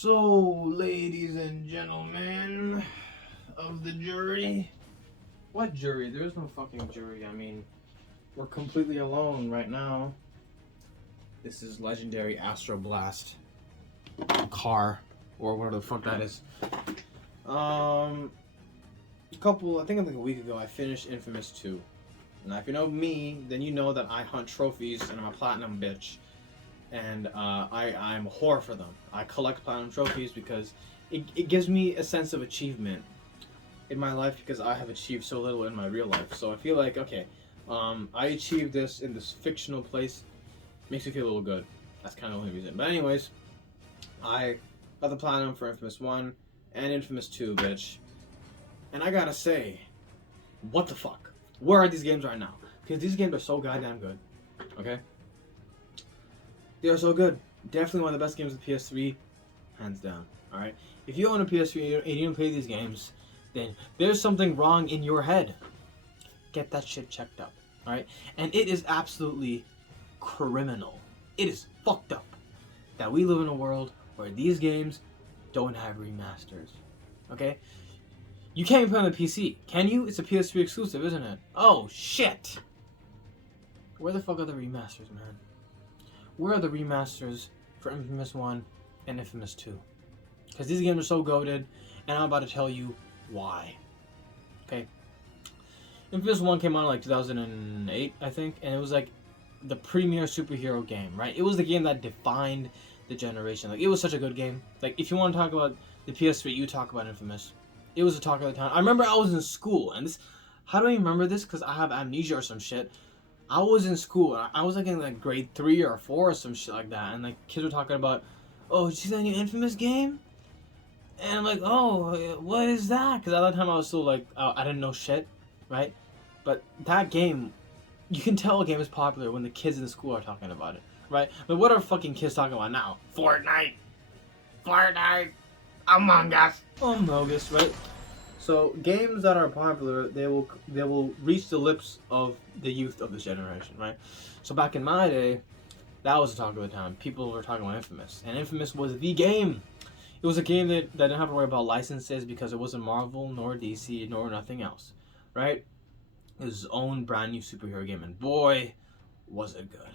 So, ladies and gentlemen of the jury. What jury? There's no fucking jury. I mean, we're completely alone right now. This is legendary Astro Blast car, or whatever the fuck that is. I think like a week ago, I finished inFAMOUS 2. Now, if you know me, then you know that I hunt trophies and I'm a platinum bitch. And I'm a whore for them. I collect platinum trophies because it gives me a sense of achievement in my life because I have achieved so little in my real life. So I feel like, okay, I achieved this in this fictional place. Makes me feel a little good. That's kind of the only reason. But anyways, I got the platinum for inFAMOUS 1 and inFAMOUS 2, bitch. And I gotta say, what the fuck? Where are these games right now? Because these games are so goddamn good. Okay? They are so good. Definitely one of the best games of the PS3, hands down. Alright? If you own a PS3 and you don't play these games, then there's something wrong in your head. Get that shit checked up. Alright? And it is absolutely criminal. It is fucked up that we live in a world where these games don't have remasters. Okay? You can't even play on the PC. Can you? It's a PS3 exclusive, isn't it? Oh, shit! Where the fuck are the remasters, man? Where are the remasters for inFAMOUS 1 and inFAMOUS 2? Because these games are so goated, and I'm about to tell you why. Okay? inFAMOUS 1 came out in like 2008, I think, and it was like the premier superhero game, right? It was the game that defined the generation. Like, it was such a good game. Like, if you want to talk about the PS3, you talk about inFAMOUS. It was the talk of the town. I remember I was in school, and this... How do I remember this? Because I have amnesia or some shit. I was in school, and I was like in like grade 3 or 4 or some shit like that, and like kids were talking about, oh, did you see that new inFAMOUS game? And I'm like, oh, what is that? Because at that time I was still like, I didn't know shit, right? But that game, you can tell a game is popular when the kids in the school are talking about it, right? But what are fucking kids talking about now? Fortnite, Among Us, right? So games that are popular, they will reach the lips of the youth of this generation, right? So back in my day, that was the talk of the town. People were talking about inFAMOUS, and inFAMOUS was the game. It was a game that didn't have to worry about licenses because it wasn't Marvel nor DC nor nothing else, right? It was its own brand new superhero game, and boy, was it good,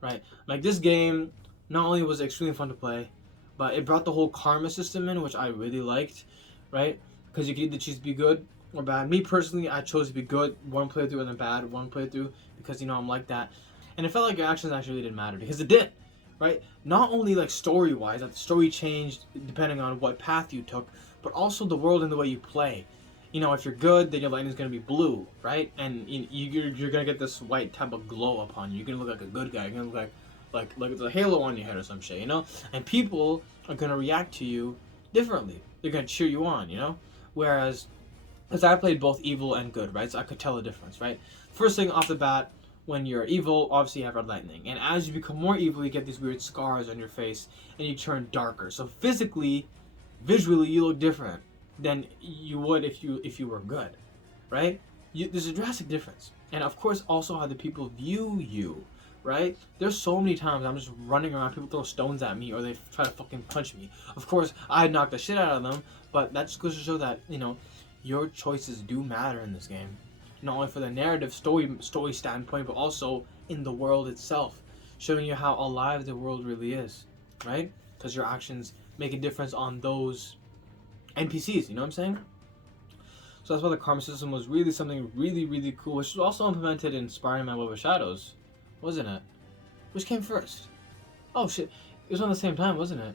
right? Like, this game, not only was it extremely fun to play, but it brought the whole karma system in, which I really liked, right? Because you could either choose to be good or bad. Me personally, I chose to be good one playthrough and then bad one playthrough because, you know, I'm like that. And it felt like your actions actually didn't matter because it did, right? Not only like story-wise, that the story changed depending on what path you took, but also the world and the way you play. You know, if you're good, then your lightning's going to be blue, right? And you're going to get this white type of glow upon you. You're going to look like a good guy. You're going to look like the halo on your head or some shit, you know? And people are going to react to you differently. They're going to cheer you on, you know? Whereas, because I played both evil and good, right? So I could tell the difference, right? First thing off the bat, when you're evil, obviously you have red lightning. And as you become more evil, you get these weird scars on your face, and you turn darker. So physically, visually, you look different than you would if you were good, right? There's a drastic difference. And of course, also how the people view you, right? There's so many times I'm just running around, people throw stones at me, or they try to fucking punch me. Of course, I knock the shit out of them, but that just goes to show that, you know, your choices do matter in this game. Not only for the narrative story standpoint, but also in the world itself, showing you how alive the world really is, right? Because your actions make a difference on those NPCs, you know what I'm saying? So that's why the karma system was really something really, really cool, which was also implemented in Spider-Man Web of Shadows, wasn't it? Which came first? Oh shit, it was on the same time, wasn't it?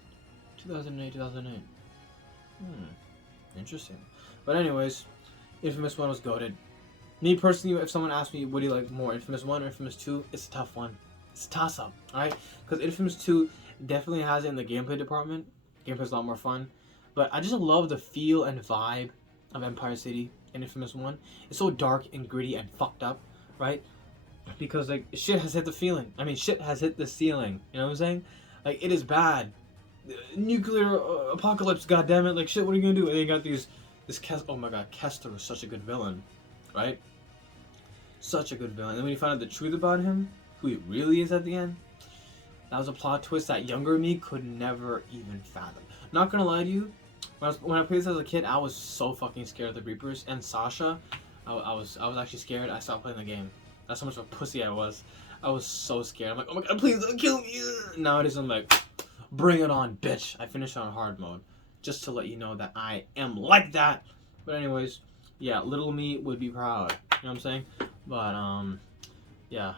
2008. Interesting. But anyways, inFAMOUS 1 was goated. Me personally, if someone asked me, what do you like more, inFAMOUS 1 or inFAMOUS 2? It's a tough one. It's a toss-up, alright? Because inFAMOUS 2 definitely has it in the gameplay department. Gameplay's a lot more fun. But I just love the feel and vibe of Empire City in inFAMOUS 1. It's so dark and gritty and fucked up, right? Because, like, shit has hit the feeling. I mean, shit has hit the ceiling. You know what I'm saying? Like, it is bad. Nuclear apocalypse, goddammit. Like, shit, what are you gonna do? And you got this oh my god, Kester was such a good villain, right? Such a good villain. And when you find out the truth about him, who he really is at the end, That was a plot twist that younger me could never even fathom. Not gonna lie to you, when I played this as a kid, I was so fucking scared of the Reapers and Sasha. I was actually scared. I stopped playing the game. That's how much of a pussy I was. I was so scared. I'm like, oh my god, please don't kill me. Nowadays I'm like, bring it on, bitch. I finished on hard mode, just to let you know that I am like that. But anyways, yeah, little me would be proud. You know what I'm saying? But yeah,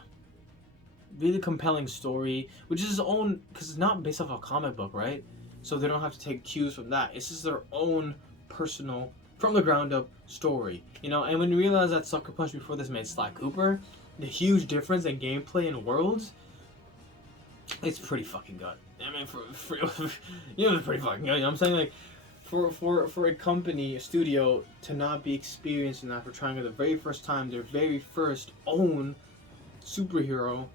really compelling story, which is his own, because it's not based off a comic book, right? So they don't have to take cues from that. It's just their own personal, from the ground up story, you know. And when you realize that Sucker Punch before this made Sly Cooper, the huge difference in gameplay and worlds, it's pretty fucking good. I mean, for you know, it's pretty fucking good. You know what I'm saying? Like, for a company, a studio, to not be experienced in that, for trying for the very first time, their very first own superhero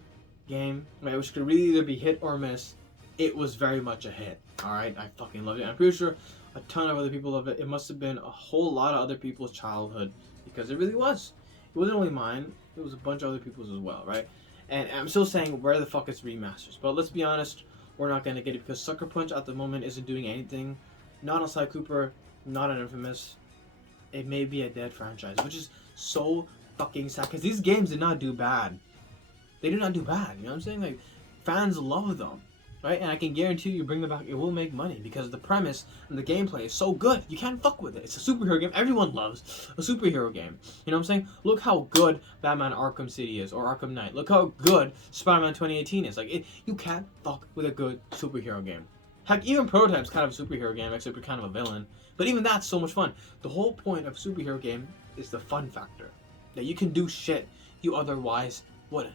game, right, which could really either be hit or miss, it was very much a hit. Alright, I fucking loved it. I'm pretty sure a ton of other people love it. It must have been a whole lot of other people's childhood, because it really was. It wasn't only mine, it was a bunch of other people's as well, right? And I'm still saying, where the fuck is remasters? But let's be honest, we're not gonna get it, because Sucker Punch at the moment isn't doing anything. Not on Sly Cooper, not on Infamous. It may be a dead franchise, which is so fucking sad, because these games did not do bad. They did not do bad, you know what I'm saying? Like, fans love them, right? And I can guarantee you bring them back, it will make money, because the premise and the gameplay is so good. You can't fuck with it. It's a superhero game. Everyone loves a superhero game. You know what I'm saying? Look how good Batman Arkham City is, or Arkham Knight. Look how good Spider-Man 2018 is. Like, you can't fuck with a good superhero game. Heck, even Prototype's kind of a superhero game, except you're kind of a villain. But even that's so much fun. The whole point of a superhero game is the fun factor. That you can do shit you otherwise wouldn't.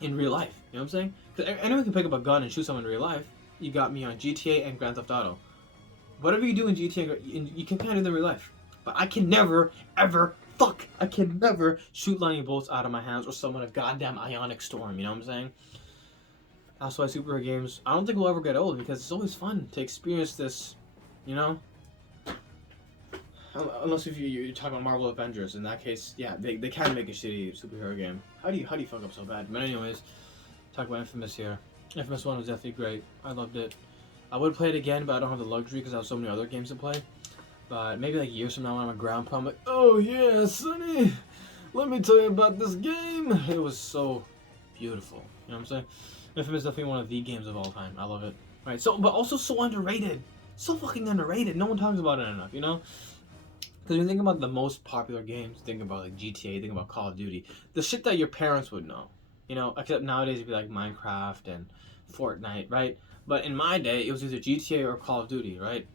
In real life, you know what I'm saying? Because anyone can pick up a gun and shoot someone in real life. You got me on GTA and Grand Theft Auto. Whatever you do in GTA, you can kind of do in real life. But I can never, ever, I can never shoot lightning bolts out of my hands or summon a goddamn ionic storm, you know what I'm saying? That's why superhero games, I don't think will ever get old, because it's always fun to experience this, you know? Unless if you're talking about Marvel Avengers, in that case, yeah, they can make a shitty superhero game. How do you fuck up so bad? But anyways, talk about Infamous here. Infamous 1 was definitely great. I loved it. I would play it again, but I don't have the luxury because I have so many other games to play. But maybe like years from now when I'm a grandpa, I'm like, oh yeah, Sonny, let me tell you about this game. It was so beautiful. You know what I'm saying? Infamous is definitely one of the games of all time. I love it. Right, so, but also so underrated. So fucking underrated. No one talks about it enough, you know? Because when you think about the most popular games, think about like GTA, think about Call of Duty, the shit that your parents would know, you know, except nowadays it'd be like Minecraft and Fortnite, right? But in my day, it was either GTA or Call of Duty, right?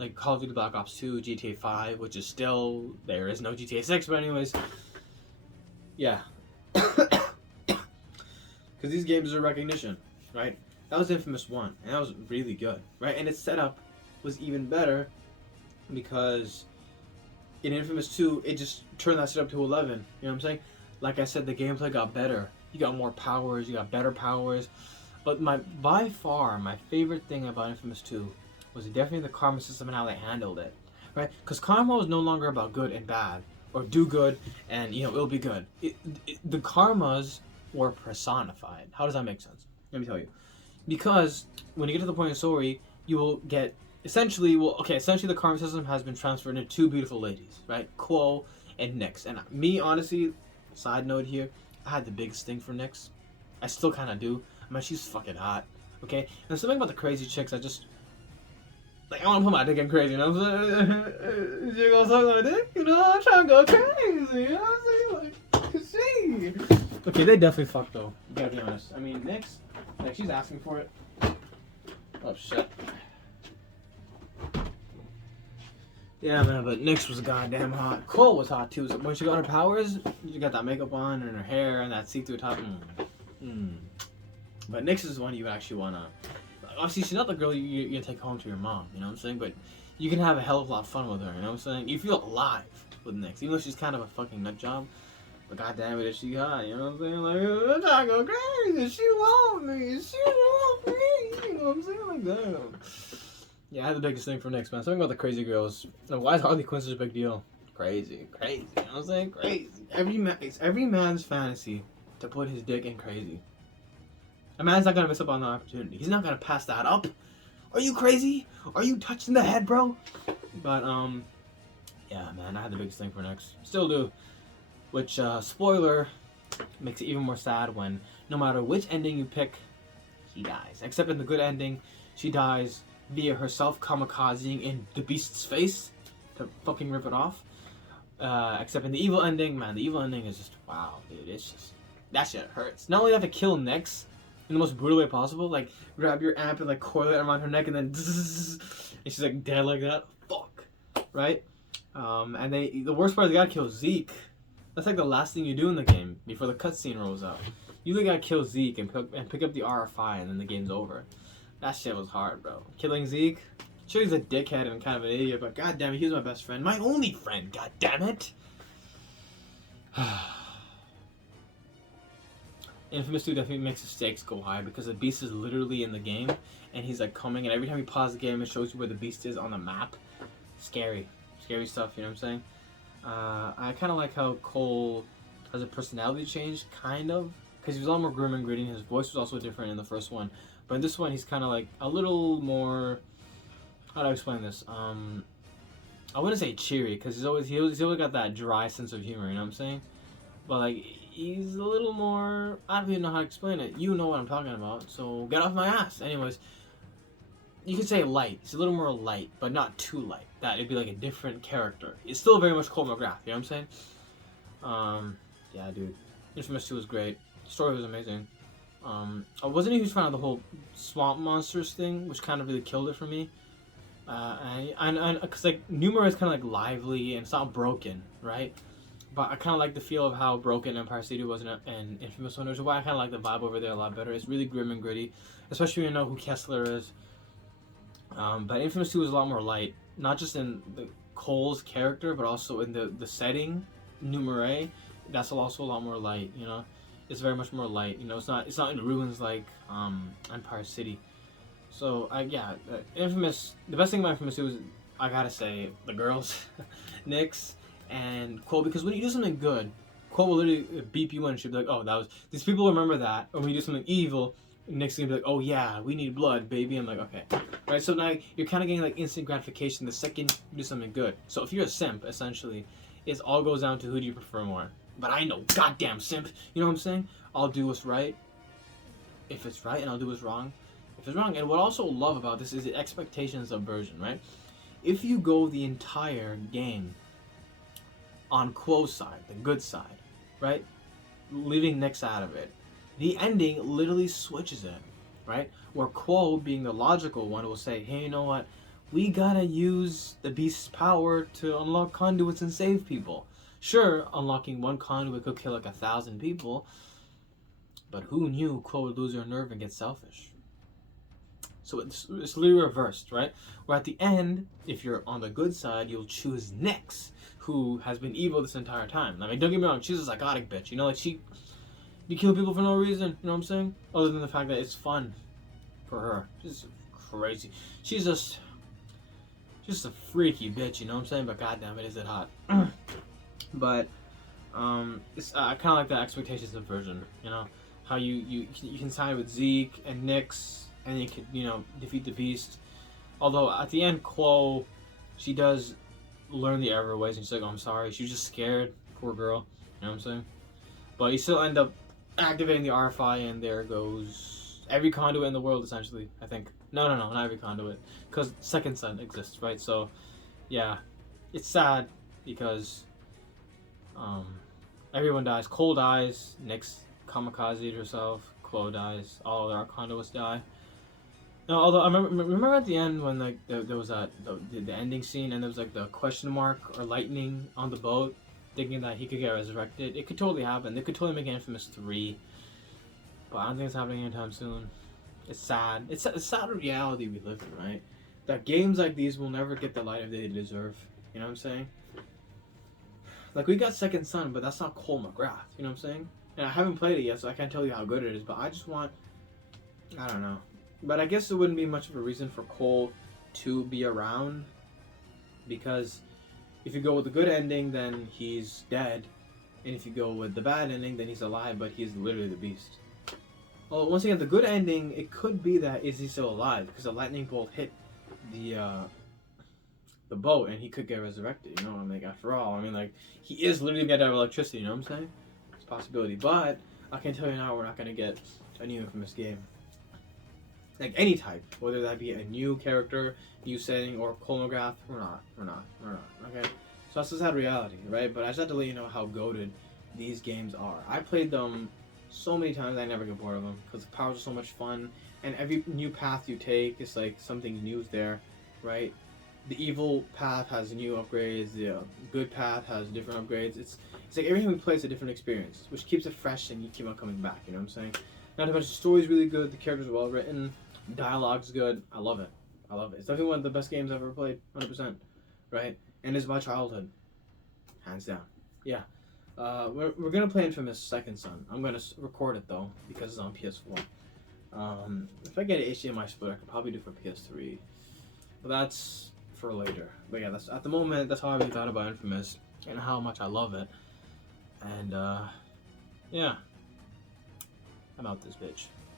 Like Call of Duty Black Ops 2, GTA 5, which is still, there is no GTA 6, but anyways, yeah. Because these games are recognition, right? That was Infamous 1, and that was really good, right? And its setup was even better because in Infamous 2, it just turned that setup to 11. You know what I'm saying? Like I said, the gameplay got better. You got more powers, you got better powers. But by far, my favorite thing about Infamous 2 was definitely the karma system and how they handled it, right? Because karma was no longer about good and bad, or do good and, you know, it'll be good. The karmas were personified. How does that make sense? Let me tell you. Because when you get to the point of the story, you will get essentially the karma system has been transferred into two beautiful ladies, right? Quo and Nyx. And me, honestly, side note here, I had the biggest thing for Nyx. I still kind of do. I mean, she's fucking hot, okay? And something about the crazy chicks, I just, like, I want to put my dick in crazy, you know what I'm saying? You gonna suck my dick? You know, I'm trying to go crazy, you know what I'm saying? Like, see? Okay, they definitely fucked, though. You gotta be honest. I mean, Nyx, like, she's asking for it. Oh, shit. Yeah, man, but Nyx was goddamn hot. Cole was hot, too. So when she got her powers, she got that makeup on and her hair and that see-through top. But Nyx is one you actually want to... Obviously, she's not the girl you're going to take home to your mom, you know what I'm saying? But you can have a hell of a lot of fun with her, you know what I'm saying? You feel alive with Nyx, even though she's kind of a fucking nut job. But goddamn it, is she hot, you know what I'm saying? Like, I'm trying to go crazy. She want me. She want me. You know what I'm saying? Like, damn. Yeah, I had the biggest thing for Nyx, man. Something about the crazy girls. Like, why is Harley Quinn such a big deal? Crazy. You know what I'm saying? Crazy. It's every man's fantasy to put his dick in crazy. A man's not gonna miss up on the opportunity. He's not gonna pass that up. Are you crazy? Are you touching the head, bro? But yeah, man, I had the biggest thing for Nyx. Still do. Which spoiler makes it even more sad when no matter which ending you pick, he dies. Except in the good ending, she dies via herself kamikazing in the beast's face to fucking rip it off. Except in the evil ending, man, the evil ending is just wow, dude. It's just that shit hurts. Not only do you have to kill Nyx in the most brutal way possible, like grab your amp and like coil it around her neck and then and she's like dead like that. Fuck, right? And the worst part is you gotta kill Zeke. That's like the last thing you do in the game before the cutscene rolls out. You gotta kill Zeke and pick up the RFI and then the game's over. That shit was hard, bro. Killing Zeke. Sure, he's a dickhead and kind of an idiot, but goddamn it, he was my best friend, my only friend. God damn it. inFAMOUS 2 definitely makes the stakes go high because the beast is literally in the game and he's like coming, and every time you pause the game it shows you where the beast is on the map. Scary stuff, you know what I'm saying? I kind of like how Cole has a personality change, kind of, because he was a lot more grim and gritty. His voice was also different in the first one, but in this one he's kind of like a little more, how do I explain this? I wouldn't say cheery because he's always got that dry sense of humor, you know what I'm saying? But like he's a little more, I don't even know how to explain it. You know what I'm talking about, so get off my ass. Anyways, you could say light. He's a little more light, but not too light. That it'd be like a different character. It's still very much Cole McGrath, you know what I'm saying? Yeah, dude. inFAMOUS 2 was great. The story was amazing. I wasn't a huge fan of the whole swamp monsters thing, which kind of really killed it for me. Because like Numera is kind of like lively and it's not broken, right? But I kind of like the feel of how broken Empire City was in inFAMOUS 1, which is why I kind of like the vibe over there a lot better. It's really grim and gritty, especially when you know who Kessler is. But inFAMOUS 2 is a lot more light, not just in the Cole's character, but also in the setting, Numera. That's also a lot more light, you know. It's very much more light, you know. It's not in ruins like Empire City. So inFAMOUS. The best thing about inFAMOUS 2 is, I gotta say, the girls, Nyx and Cole, because when you do something good, Cole will literally beep you in and she'll be like, oh, that was, these people remember that. Or when you do something evil, Nyx gonna be like, oh yeah, we need blood, baby. I'm like, okay. Right, so now you're kind of getting like instant gratification the second you do something good. So if you're a simp, essentially, it all goes down to who do you prefer more. But I know, goddamn simp, you know what I'm saying? I'll do what's right if it's right, and I'll do what's wrong if it's wrong. And what I also love about this is the expectation subversion, right? If you go the entire game on Quo's side, the good side, right? Leaving Nyx out of it, the ending literally switches it, right? Where Quo, being the logical one, will say, hey, you know what? We gotta use the beast's power to unlock conduits and save people. Sure, unlocking one conduit could kill like 1,000 people, but who knew Quo would lose her nerve and get selfish? So it's literally reversed, right? Where at the end, if you're on the good side, you'll choose Nyx, who has been evil this entire time. I mean, don't get me wrong, she's a psychotic bitch, you know, like you kill people for no reason, you know what I'm saying? Other than the fact that it's fun for her. She's crazy. She's just a freaky bitch, you know what I'm saying? But goddamn it, is it hot. But it's I kind of like that expectation subversion, you know? How you can side with Zeke and Nyx, and you could, you know, defeat the beast. Although at the end, Quo, she does learn the error ways, and she's like, oh, I'm sorry. She was just scared. Poor girl. You know what I'm saying? But you still end up activating the RFI, and there goes every conduit in the world, essentially, I think. No, not every conduit. Because Second Son exists, right? So, yeah. It's sad, because everyone dies. Cole dies. Nyx kamikazed herself. Quo dies. All their conduits die. No, although I remember at the end when like there was the ending scene, and there was like the question mark or lightning on the boat, thinking that he could get resurrected. It could totally happen. They could totally make inFAMOUS 3, but I don't think it's happening anytime soon. It's sad. It's a sad reality we live in, right? That games like these will never get the light of day they deserve. You know what I'm saying? Like, we got Second Son, but that's not Cole McGrath. You know what I'm saying? And I haven't played it yet, so I can't tell you how good it is. But I just want, I don't know. But I guess it wouldn't be much of a reason for Cole to be around, because if you go with the good ending, then he's dead, and if you go with the bad ending, then he's alive, but he's literally the beast. Well, once again, the good ending, it could be that is he still alive because a lightning bolt hit the the boat and he could get resurrected. You know, I mean, like, after all, I mean, like he is literally made out of electricity. You know what I'm saying? It's a possibility, but I can tell you now, we're not gonna get a new infamous game. Like any type, whether that be a new character, new setting, or chronograph, we're not. Okay, so that's just that reality, right? But I just have to let you know how goated these games are. I played them so many times, I never get bored of them because the powers are so much fun, and every new path you take is like something new there, right? The evil path has new upgrades. The good path has different upgrades. It's like every time we play, it's a different experience, which keeps it fresh and you keep on coming back. You know what I'm saying? Not to mention, the story's really good. The characters are well written. Dialogue's good. I love it. I love it. It's definitely one of the best games I've ever played. 100%. Right? And it's my childhood. Hands down. Yeah. We're gonna play Infamous Second Son. I'm gonna record it though because it's on PS4. If I get an HDMI split, I could probably do it for PS3. But that's for later. But yeah, that's at the moment. That's how I really thought about Infamous and how much I love it. And yeah, I'm out this bitch.